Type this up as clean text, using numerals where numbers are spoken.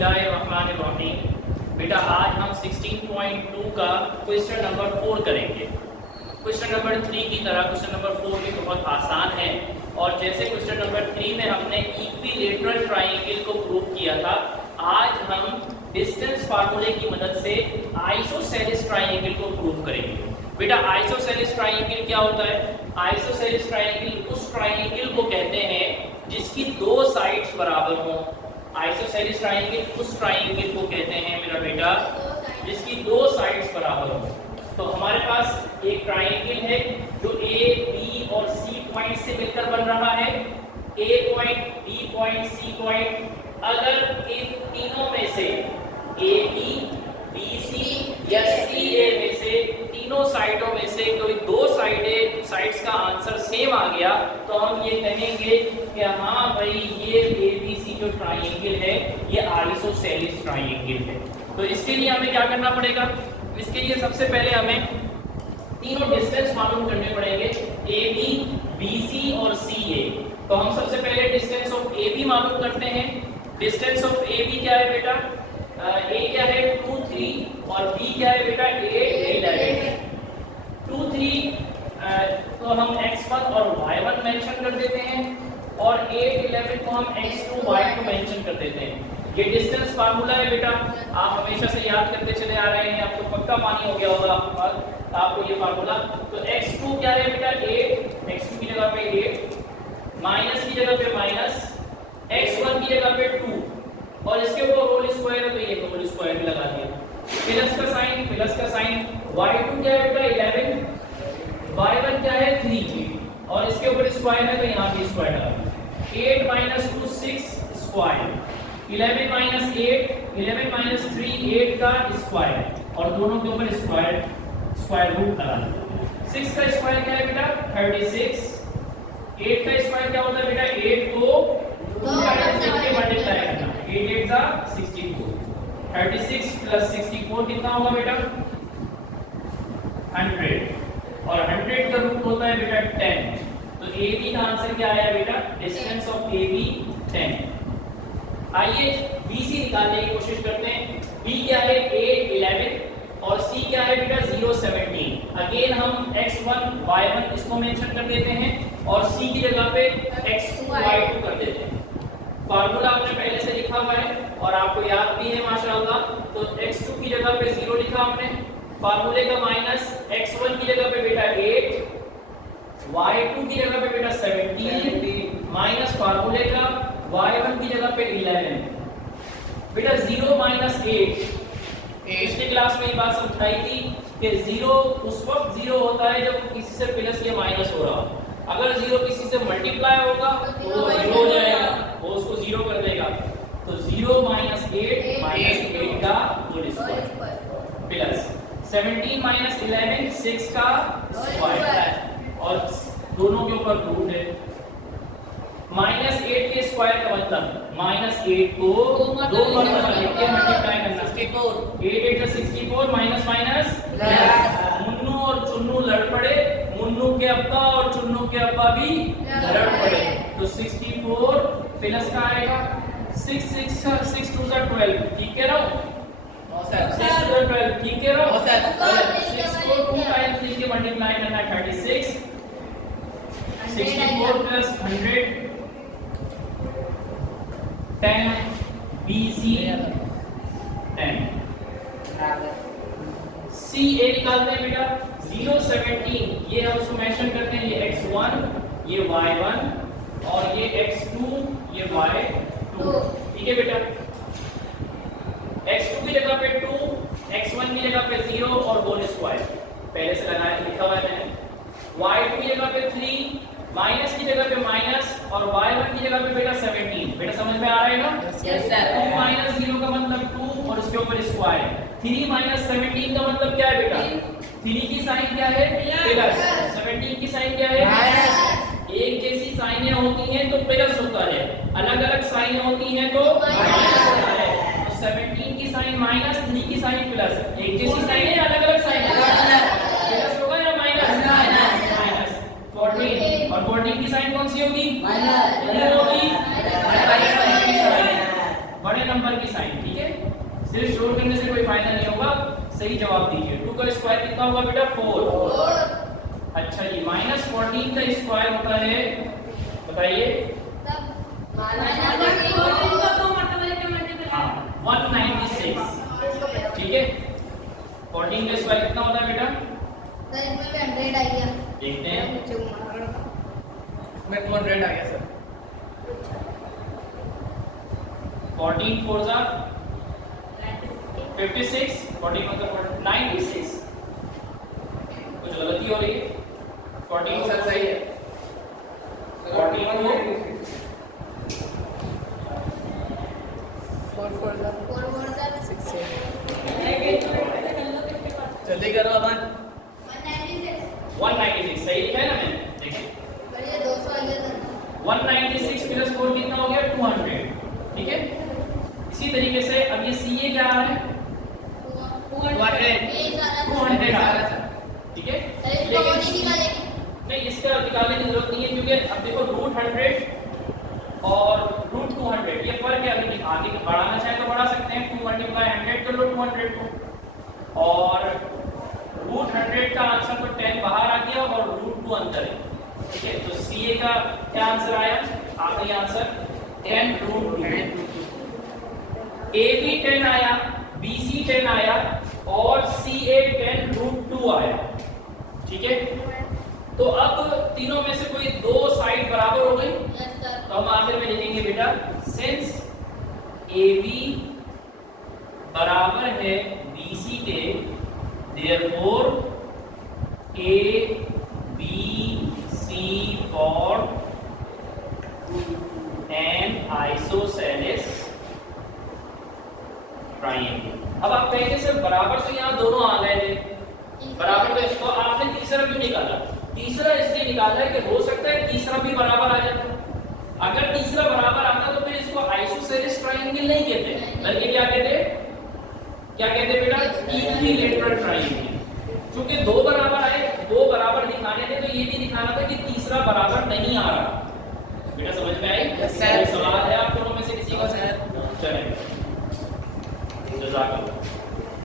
बिस्मिल्लाहिर्रहमानिर्रहीम। बेटा आज हम 16.2 का क्वेश्चन नंबर 4 करेंगे। क्वेश्चन नंबर 3 की तरह क्वेश्चन नंबर 4 भी बहुत आसान है और जैसे क्वेश्चन नंबर 3 में हमने इक्विलेटरल ट्रायंगल को प्रूव किया था, आज हम डिस्टेंस फार्मूले की मदद से आइसोसेलेस ट्रायंगल को प्रूव करेंगे। बेटा आइसोसेलेस ट्रायंगल क्या होता है? आइसोसेलेस ट्रायंगल उस ट्रायंगल को कहते हैं जिसकी दो साइड्स बराबर हों। आइसोसेलेस ट्रायंगल उस ट्रायंगल को कहते हैं मेरा बेटा जिसकी दो साइड्स बराबर हों। तो हमारे पास एक ट्रायंगल है जो ए, बी और सी पॉइंट से मिलकर बन रहा है। A point, B point, C point, अगर इन तीनों में से ए बी, बी सी या सी ए में से तीनों साइडों में से कोई दो साइड्स का आंसर सेम आ गया तो हम ये कहेंगे कि हाँ भाई ये एबीसी जो ट्रायंगल है ये आइसोसेलेस ट्रायंगल है। तो इसके लिए हमें क्या करना पड़ेगा? इसके लिए सबसे पहले हमें तीनों डिस्टेंस मालूम करने पड़ेंगे, ए बी, बी सी और सी ए। तो हम सबसे पहले डिस्टेंस ऑफ ए बी मालूम करते हैं। डिस्टेंस ऑफ ए बी क्या है बेटा? ए क्या है 2, 3 और बी क्या है बेटा 8, 11। 2, 3 तो हम x1 और y1 मेंशन कर देते हैं और 8, 11 को हम x2, y2 मेंशन कर देते हैं। ये डिस्टेंस फार्मूला है बेटा, आप हमेशा से याद करते चले आ रहे हैं, आपको पक्का मानी हो गया होगा आपके पास आपको ये फार्मूला। तो x2 क्या है बेटा 8, x2 की जगह पे 8, माइनस की जगह पे माइनस, x1 की जगह पे 2 और इसके ऊपर होल स्क्वायर है तो ये होल स्क्वायर भी लगा दिया। प्लस का साइन, y2 क्या है बेटा 11, y1 क्या है 3 और इसके ऊपर स्क्वायर है तो यहाँ भी स्क्वायर लगा दिया। 8 - 2 6 स्क्वायर, 11 - 8, 11 - 3 8 का स्क्वायर और दोनों के ऊपर स्क्वायर रूट लगा दिया। 6 का स्क्वायर क्या है बेटा 36, 8 का स्क्वायर क्या होता है बेटा 8 को 2 टाइम्स करके मल्टीप्लाई करना, 8 8 जा 64, 36 + 64 कितना होगा बेटा 100 और 100 का रूट होता है बेटा 10। तो AB का आंसर क्या आया बेटा? Distance of AB 10। आइए BC निकालने की कोशिश करते हैं। B क्या है 8, 11 और C क्या है बेटा 0, 17। अगेन हम x1, y1 इसको मेंशन कर देते हैं और C की जगह पे x2, y2 कर देते हैं। फार्मूला हमने पहले से लिखा हुआ है और आपको याद भी है माशाअल्लाह। तो x2 की जगह पे 0 लिखा हमने, फार्मूले का माइनस, x1 की जगह पे बेटा 8, y2 की जगह पे बेटा 17 माइनस फार्मूले का y1 की जगह पे 11। बेटा 0 - 8 पिछली क्लास में ये बात समझाई थी कि 0 उस वक्त 0 होता है जब किसी से प्लस या माइनस हो रहा हो। अगर 0 किसी से मल्टीप्लाई होगा तो वो 0 हो जाएगा, वो उसको 0 कर देगा। तो 0 - 8 -8 का होल स्क्वायर प्लस 17 - 11 6 का स्क्वायर और दोनों के ऊपर रूट है। -8 के स्क्वायर का मतलब -8 को 2 मरतबा लिख के मल्टीप्लाई करना, 8 8 का 64 माइनस मुन्नू और चुन्नू लड़ पड़े, मुन्नू के अब्बा और चुन्नू के अब्बा भी लड़ पड़े तो 64 प्लस का आएगा 6 6 2 12। ठीक कह रहा हूं? 6 2 12 ठीक कह रहा हूं? 6 को 2 टाइम्स लिख के मल्टीप्लाई करना 36, 64 प्लस 100 10 BC 10। CA निकालते हैं बेटा 0 17, ये हम उसको मेंशन करते हैं, ये x1, ये y1 और ये x2, ये y2। ठीक है बेटा, x2 की जगह पे 2, x1 की जगह पे 0 और होल स्क्वायर पहले से लगाया लिखा हुआ है। y2 की जगह पे 3, माइनस की जगह पे माइनस और y1 की जगह पे बेटा 17। बेटा समझ में आ रहा है ना? Yes sir. 2 - 0 का मतलब 2 और इसके ऊपर स्क्वायर। 3 - 17 का मतलब क्या है बेटा? 3 की साइन क्या है प्लस, 17 की साइन क्या है माइनस। एक जैसी साइनें होती हैं तो प्लस होता है, अलग अलग साइनें होती हैं तो माइनस होता है। तो 17 की साइन माइनस, 3 की साइन प्लस। एक जैसी साइनें या अलग अलग साइन? प्लस होगा या माइनस? माइनस। 14 और 14 की साइन कौन सी होगी? माइनस। बड़े नंबर की साइन। ठीक है। सिर्फ जोड़ करने से कोई फायदा नहीं होगा, सही जवाब दीजिए। 2 का स्क्वायर कितना होगा बेटा? 4। अच्छा जी, -14 का स्क्वायर होता है, बताइए। 196। ठीक है, 14 का स्क्वायर कितना होता है बेटा? देखते हैं। मैं 200 आ गया सर। 14 4 जा 56, 14 मतलब 96। कुछ गलती हो रही है? 14 सर सही है। 14 को 4 जल्दी करो अमन। 196 सही लिखा है ना मैंने? देखिए 196 प्लस 4 कितना हो गया? 200। ठीक है, इसी तरीके से अब ये सी ए क्या आ रहा है? 200 आ रहा है। ठीक है, नहीं इसका निकालने की जरूरत नहीं है, क्योंकि अब देखो √100 और √200 ये फर्क है। अभी आगे बढ़ाना चाहे तो बढ़ा सकते हैं, 2 × 100 कर लो 200 को, और √100 का आंसर तो 10 बाहर आ गया और √2 अंदर है। ठीक है, तो सी ए का क्या आंसर आया? आखिरी आंसर 10√2। ए भी 10 आया, बी सी 10 आया और सी ए 10√2 आया। ठीक है, तो अब तीनों में से कोई दो साइड बराबर हो गई, तो हम आखिर में लिखेंगे बेटा सिंस ए बी बराबर है बी सी के, therefore A B C for an isosceles triangle. अब आप कहेंगे सर बराबर तो यहाँ दोनों आ गए थे, बराबर तो इसको आपने तीसरा क्यों निकाला? तीसरा इसलिए निकाला है कि हो सकता है तीसरा भी बराबर आ जाता। अगर तीसरा बराबर आता तो फिर इसको आइसोसेलेस ट्रायंगल नहीं कहते, बल्कि क्या कहते? क्या कहते बेटा? Equilateral triangle. क्योंकि दो बराबर आए, दो बराबर दिखाने थे, तो ये भी दिखाना था कि तीसरा बराबर नहीं आ रहा। बेटा समझ में आई? सवाल है आप दोनों में से किसी को? चलें, जज़ाकल्लाह।